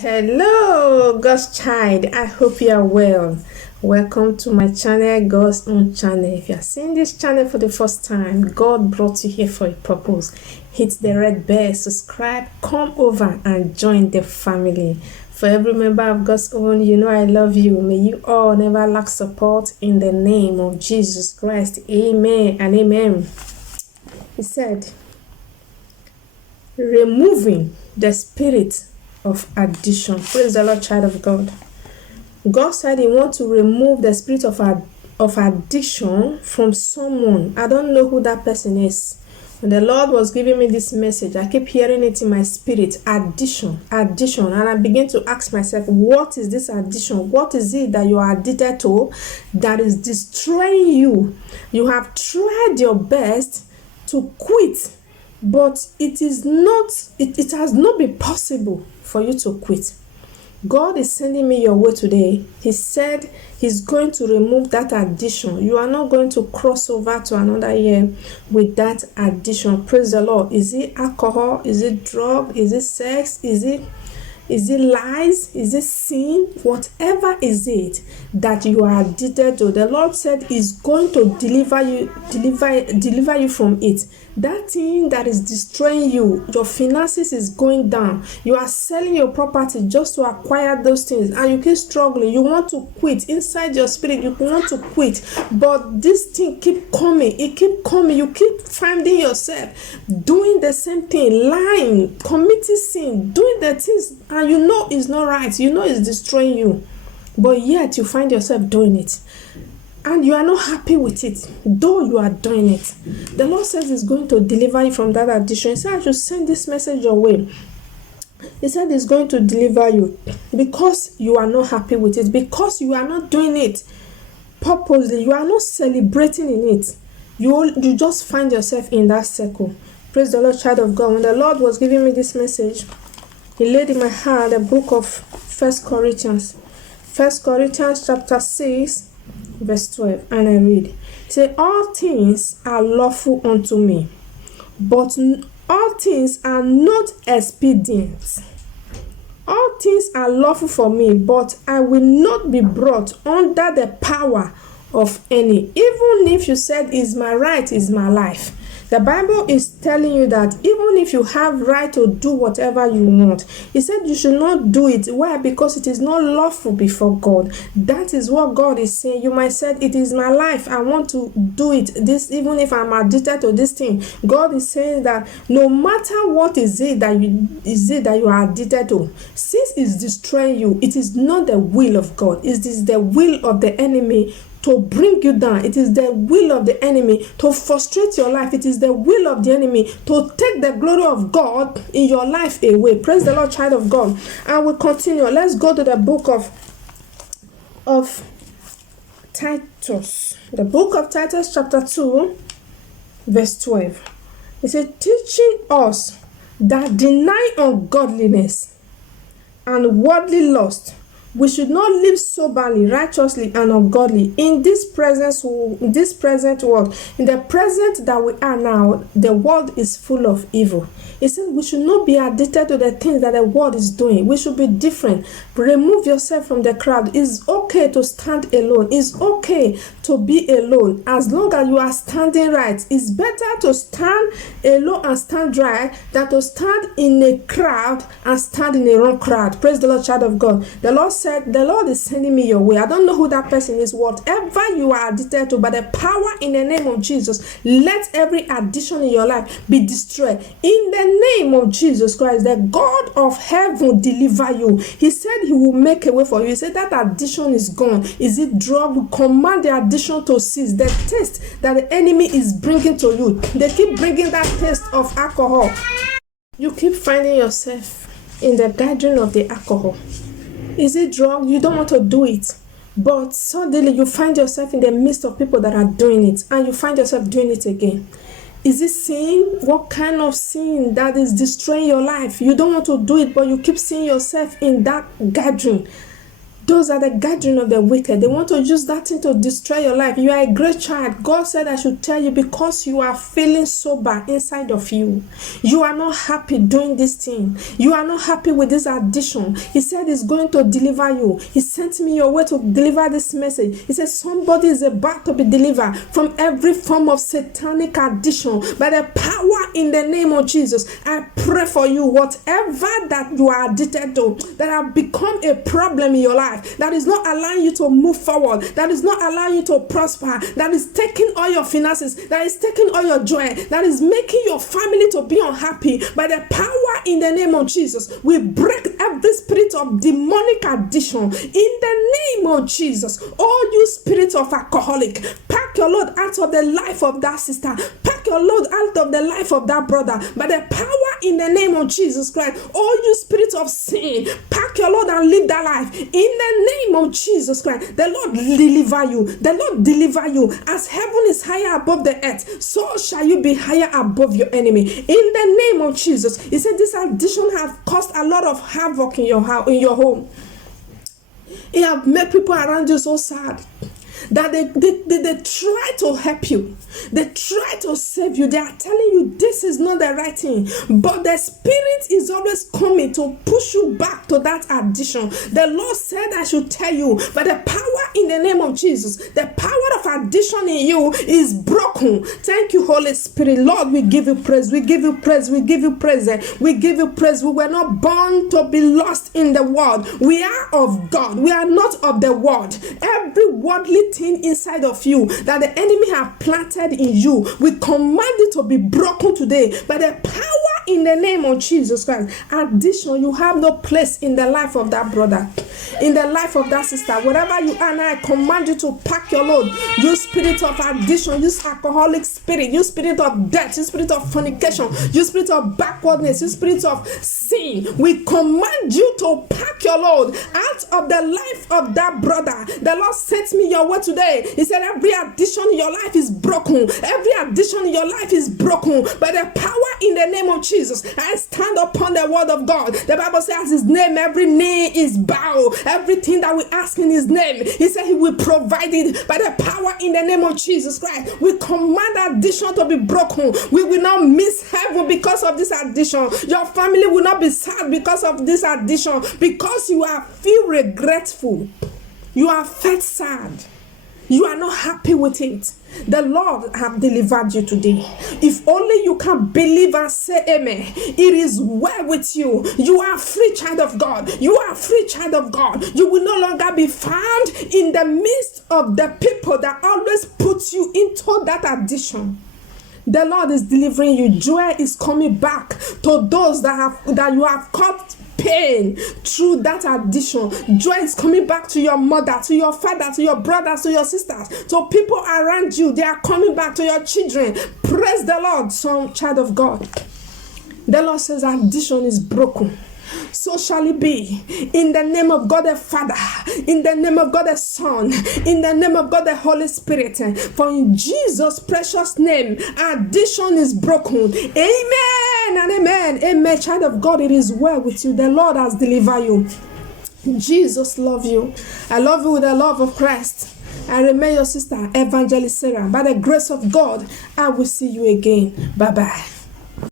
Hello, God's child. I hope you are well. Welcome to my channel, God's own channel. If you are seeing this channel for the first time, God brought you here for a purpose. Hit the red bell, subscribe, come over and join the family. For every member of God's own, you know I love you. May you all never lack support in the name of Jesus Christ. Amen and amen. He said, removing the spirit of addiction. Praise the Lord, child of God. God said He wants to remove the spirit of addiction from someone. I don't know who that person is. When the Lord was giving me this message, I keep hearing it in my spirit. Addiction. And I begin to ask myself, what is this addiction? What is it that you are addicted to that is destroying you? You have tried your best to quit, but it has not been possible for you to quit. God is sending me your way today. He said He's going to remove that addiction. You are not going to cross over to another year with that addiction. Praise the Lord. Is it alcohol? Is it drug? Is it sex? Is it lies? Is it sin? Whatever is it that you are addicted to, the Lord said He's going to deliver you from it. That thing that is destroying you, your finances is going down. You are selling your property just to acquire those things, and you keep struggling. You want to quit inside your spirit. You want to quit, but this thing keep coming. It keep coming. You keep finding yourself doing the same thing, lying, committing sin, doing the things, and you know it's not right. You know it's destroying you, but yet you find yourself doing it. And you are not happy with it, though you are doing it. The Lord says He's going to deliver you from that addiction. He said, I should send this message your way. He said He's going to deliver you because you are not happy with it, because you are not doing it purposely. You are not celebrating in it. You just find yourself in that circle. Praise the Lord, child of God. When the Lord was giving me this message, He laid in my heart the book of 1 Corinthians. 1 Corinthians chapter 6. Verse 12, and I read, say, all things are lawful unto me, but all things are not expedient. All things are lawful for me, but I will not be brought under the power of any. Even if you said, is my right, is my life. The Bible is telling you that even if you have right to do whatever you want, He said you should not do it. Why? Because it is not lawful before God. That is what God is saying. You might say, it is my life. I want to do it. This, even if I'm addicted to this thing. God is saying that no matter what is it that you are addicted to, since it's destroying you, it is not the will of God. It is the will of the enemy to bring you down. It is the will of the enemy to frustrate your life. It is the will of the enemy to take the glory of God in your life away. Praise the Lord, child of God. And we'll continue. Let's go to the book of Titus. The book of Titus chapter 2 verse 12. It says, teaching us that deny ungodliness and worldly lust, we should not live soberly, righteously, and ungodly in this present world. In the present that we are now, the world is full of evil. He said we should not be addicted to the things that the world is doing. We should be different. Remove yourself from the crowd. It's okay to stand alone. It's okay to be alone. As long as you are standing right, it's better to stand alone and stand right than to stand in a crowd and stand in a wrong crowd. Praise the Lord, child of God. The Lord said, the Lord is sending me your way. I don't know who that person is. Whatever you are addicted to, by the power in the name of Jesus, let every addiction in your life be destroyed. In the name of Jesus Christ, the God of heaven deliver you. He said He will make a way for you. He said that addiction is gone. Is it drug? We command the addiction to cease. The taste that the enemy is bringing to you, they keep bringing that taste of alcohol. You keep finding yourself in the gathering of the alcohol. Is it drug? You don't want to do it, but suddenly you find yourself in the midst of people that are doing it, and you find yourself doing it again. Is it sin? What kind of sin that is destroying your life? You don't want to do it, but you keep seeing yourself in that gathering. Those are the gathering of the wicked. They want to use that thing to destroy your life. You are a great child. God said I should tell you, because you are feeling sober inside of you. You are not happy doing this thing. You are not happy with this addiction. He said he's going to deliver you. He sent me your way to deliver this message. He said somebody is about to be delivered from every form of satanic addiction by the power in the name of Jesus. I pray for you, whatever that you are addicted to, that have become a problem in your life, that is not allowing you to move forward, that is not allowing you to prosper, that is taking all your finances, that is taking all your joy, that is making your family to be unhappy. By the power in the name of Jesus, we break every spirit of demonic addiction in the name of Jesus. Oh, you spirit of alcoholic, pack your load out of the life of that sister, pack your load out of the life of that brother. By the power in the name of Jesus Christ, oh, you spirit of sin, pack your load and live that life in the name of Jesus Christ. The Lord deliver you. The Lord deliver you. As heaven is higher above the earth, so shall you be higher above your enemy. In the name of Jesus. He said this addiction have caused a lot of havoc in your house, in your home. It have made people around you so sad that they try to help you. They try to save you. They are telling you this is not the right thing. But the spirit is always coming to push you back to that addiction. The Lord said I should tell you, by the power in the name of Jesus, the power of addiction in you is broken. Thank you, Holy Spirit. Lord, we give you praise. We give you praise. We give you praise. We give you praise. We were not born to be lost in the world. We are of God. We are not of the world. Every worldly thing inside of you that the enemy have planted in you, we command it to be broken today by the power in the name of Jesus Christ. Addition, you have no place in the life of that brother, in the life of that sister. Wherever you are now, I command you to pack your load. You spirit of addiction, you alcoholic spirit, you spirit of death, you spirit of fornication, you spirit of backwardness, you spirit of sin. We command you to pack your load out of the life of that brother. The Lord sent me your word today. He said every addiction in your life is broken. Every addiction in your life is broken by the power in the name of Jesus. I stand upon the word of God. The Bible says his name, every knee is bowed. Everything that we ask in his name, he said he will provide it by the power in the name of Jesus Christ. We command addiction to be broken. We will not miss heaven because of this addiction. Your family will not be sad because of this addiction, because you are feel regretful. You are felt sad. You are not happy with it. The Lord have delivered you today. If only you can believe and say amen. It is well with you. You are a free child of God. You are a free child of God. You will no longer be found in the midst of the people that always put you into that addiction. The Lord is delivering you. Joy is coming back to those that you have caught pain through that addiction. Joy is coming back to your mother, to your father, to your brothers, to your sisters, to people around you. They are coming back to your children. Praise the Lord, son, child of God. The Lord says addiction is broken. So shall it be in the name of God the Father, in the name of God the Son, in the name of God the Holy Spirit. For in Jesus' precious name, addiction is broken. Amen and amen. Amen. Child of God, it is well with you. The Lord has delivered you. Jesus loves you. I love you with the love of Christ. I remain your sister, Evangelist Sarah. By the grace of God, I will see you again. Bye-bye.